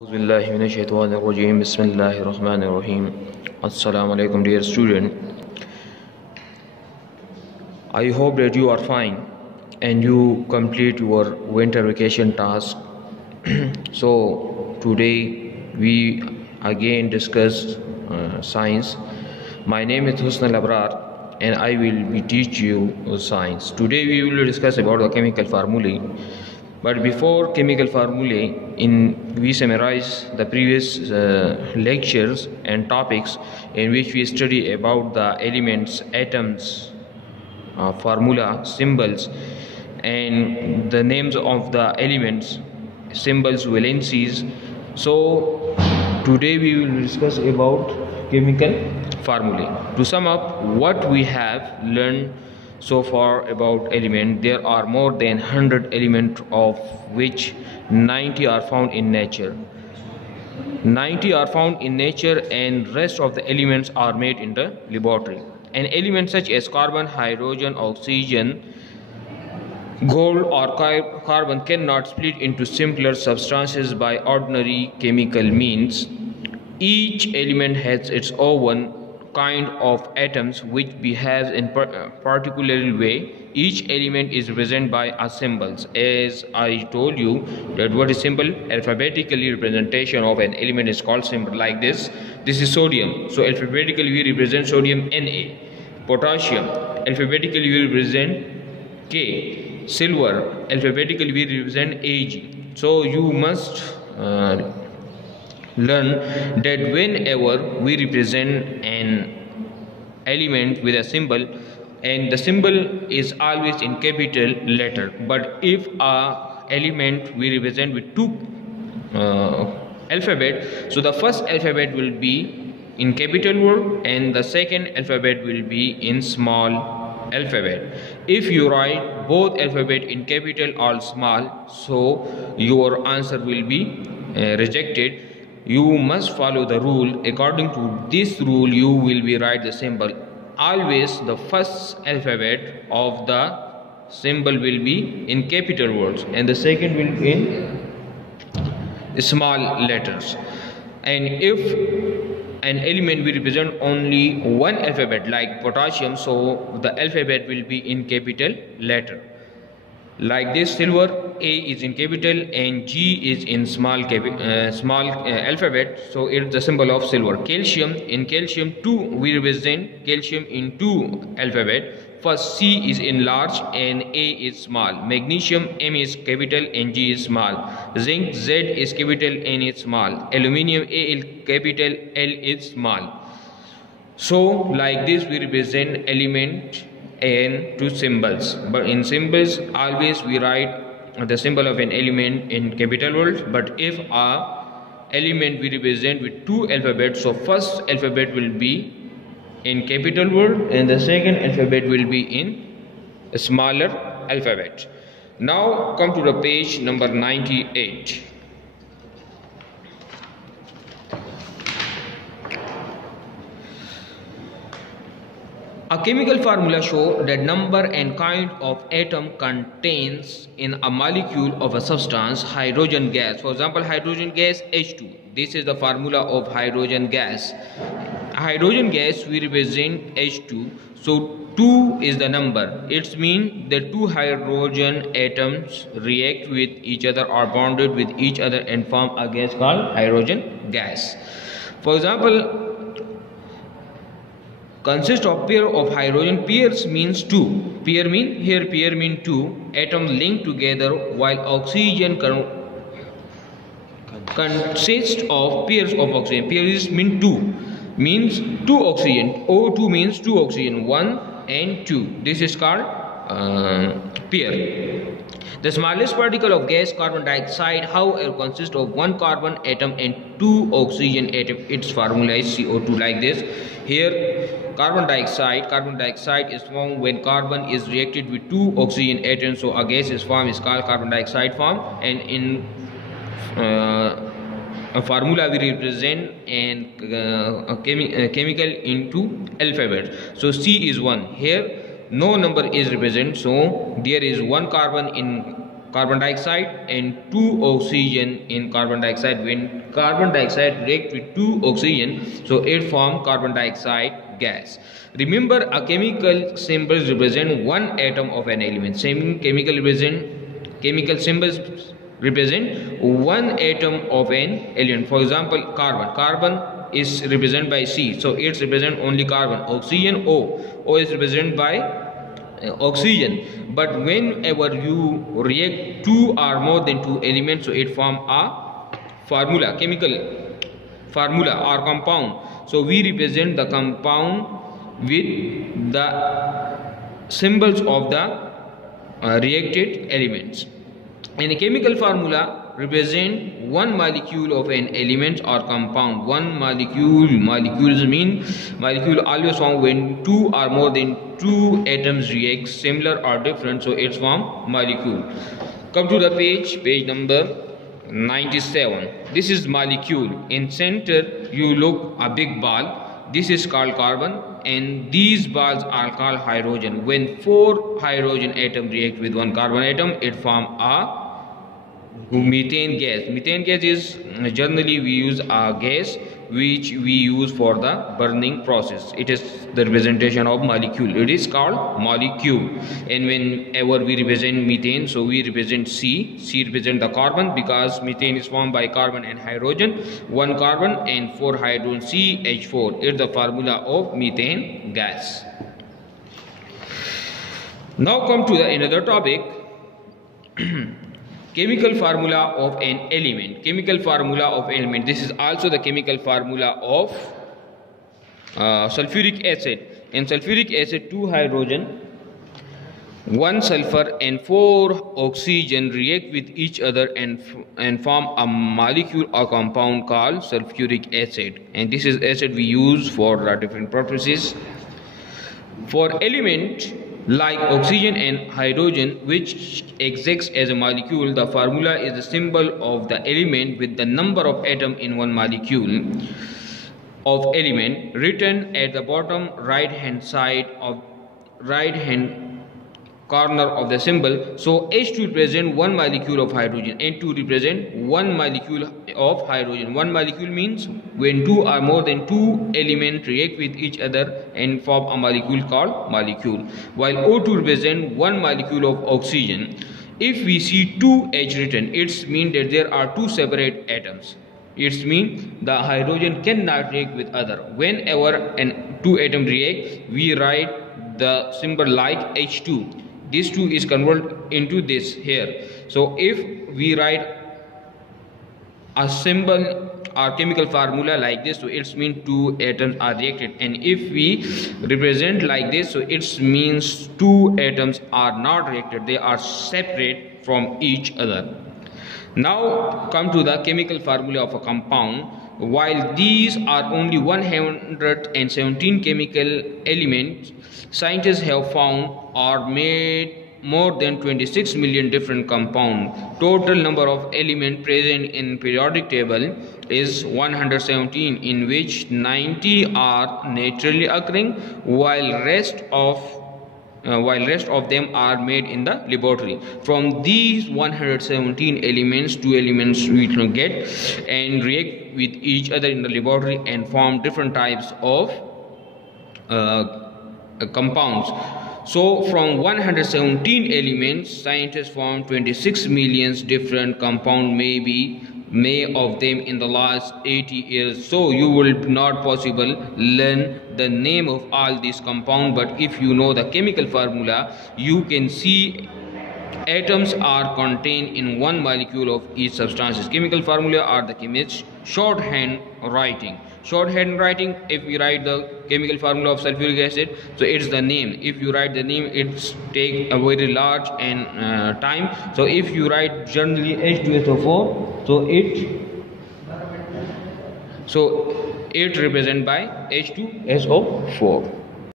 Bismillahirrahmanirrahim. Bismillahirrahmanirrahim. Assalamu alaikum, dear student. I hope that you are fine and you complete your winter vacation task. So today we again discuss science. My name is Husn Al-Abrar and I will be teach you science. Today we will discuss about the chemical formulae. But before chemical formulae, we summarize the previous lectures and topics in which we study about the elements, atoms, formula, symbols, and the names of the elements, symbols, valencies. So today we will discuss about chemical formulae. To sum up what we have learned so far about element, there are more than 100 elements, of which 90 are found in nature. 90 are found in nature and rest of the elements are made in the laboratory. And elements such as carbon, hydrogen, oxygen, gold or carbon cannot split into simpler substances by ordinary chemical means. Each element has its own kind of atoms which behaves in particular way. Each element is represented by a symbols. As I told you that what is symbol, alphabetically representation of an element is called symbol. Like this is sodium, so alphabetically we represent sodium Na. Potassium, alphabetically we represent K. Silver, alphabetically we represent Ag. So you must learn that whenever we represent an element with a symbol, and the symbol is always in capital letter, but if a element we represent with two alphabet, so the first alphabet will be in capital word and the second alphabet will be in small alphabet. If you write both alphabet in capital or small, so your answer will be rejected. You must follow the rule. According to this rule, you will be write the symbol. Always the first alphabet of the symbol will be in capital words and the second will be in small letters. And if an element will represent only one alphabet like potassium, so the alphabet will be in capital letter. Like this, silver, A is in capital and G is in small alphabet, so it's the symbol of silver. Calcium, in calcium 2 we represent calcium in 2 alphabet. First C is in large and A is small. Magnesium, M is capital and G is small. Zinc, Z is capital and is small. Aluminium, A is capital, L is small. So like this we represent element and two symbols, but in symbols always we write the symbol of an element in capital words. But if a element we represent with two alphabets, so first alphabet will be in capital word and the second alphabet will be in a smaller alphabet. Now come to the page number 98. A chemical formula shows that number and kind of atom contains in a molecule of a substance hydrogen gas. For example, hydrogen gas H2. This is the formula of hydrogen gas. Hydrogen gas we represent H2. So 2 is the number. It means the two hydrogen atoms react with each other or bonded with each other and form a gas called hydrogen gas. For example, consist of pair of hydrogen. Pairs means two. Pair mean here pair mean two atoms linked together, while oxygen consists of pairs of oxygen. Pairs mean two, means two oxygen. O2 means two oxygen, 1 and 2. This is called pair. The smallest particle of gas, carbon dioxide, however, consists of one carbon atom and two oxygen atom. Its formula is CO2. Like this. Here, carbon dioxide is formed when carbon is reacted with two oxygen atoms. So a gas is formed is called carbon dioxide form. And in a formula we represent a chemical into alphabet. So C is 1. Here no number is represented, so there is one carbon in carbon dioxide and 2 oxygen in carbon dioxide. When carbon dioxide reacts with 2 oxygen, so it forms carbon dioxide gas. Remember, a chemical symbols represent one atom of an element. Same chemical symbols represent one atom of an element. For example, carbon is represented by C, so it's represent only carbon. Oxygen, O is represented by oxygen. But whenever you react two or more than two elements, so it form a chemical formula or compound. So we represent the compound with the symbols of the reacted elements. And a chemical formula represent one molecule of an element or compound. One molecules mean molecule always form when two or more than two atoms react similar or different, so it's form molecule. Come to the page number 97. This is molecule. In center you look a big ball. This is called carbon, and these balls are called hydrogen. When 4 hydrogen atoms react with one carbon atom, it form a methane gas. Methane gas is generally we use a gas which we use for the burning process. It is the representation of molecule. It is called molecule. And whenever we represent methane, so we represent C. C represent the carbon because methane is formed by carbon and hydrogen. One carbon and 4 hydrogen, CH4 is the formula of methane gas. Now come to another topic. Chemical formula of an element. Chemical formula of element. This is also the chemical formula of sulfuric acid. In sulfuric acid, 2 hydrogen, 1 sulfur and 4 oxygen react with each other and form a molecule or compound called sulfuric acid. And this is acid we use for different purposes. For element like oxygen and hydrogen which exists as a molecule, the formula is the symbol of the element with the number of atoms in one molecule of element written at the bottom right hand corner of the symbol. So H2 represent one molecule of hydrogen, N2 represent one molecule of hydrogen. One molecule means when 2 or more than 2 elements react with each other and form a molecule called molecule. While O2 represent one molecule of oxygen. If we see 2H written, it means that there are 2 separate atoms. It means the hydrogen cannot react with other. Whenever 2 atoms react, we write the symbol like H2. This 2 is converted into this here. So if we write a symbol or chemical formula like this, so it means 2 atoms are reacted. And if we represent like this, so it means 2 atoms are not reacted. They are separate from each other. Now come to the chemical formula of a compound. While these are only 117 chemical elements, scientists have found or made more than 26 million different compounds. Total number of elements present in periodic table is 117, in which 90 are naturally occurring, while rest of them are made in the laboratory. From these 117 elements, 2 elements we can get and react with each other in the laboratory and form different types of compounds. So from 117 elements, scientists found 26 million different compounds, may of them in the last 80 years. So you will not possible learn the name of all these compounds, but if you know the chemical formula, you can see atoms are contained in one molecule of each substance. Chemical formula are the chemist's shorthand writing. Shorthand writing, if we write the chemical formula of sulfuric acid, so it's the name. If you write the name, it's take a very large and time. So if you write generally H2SO4, so it represented by H2SO4.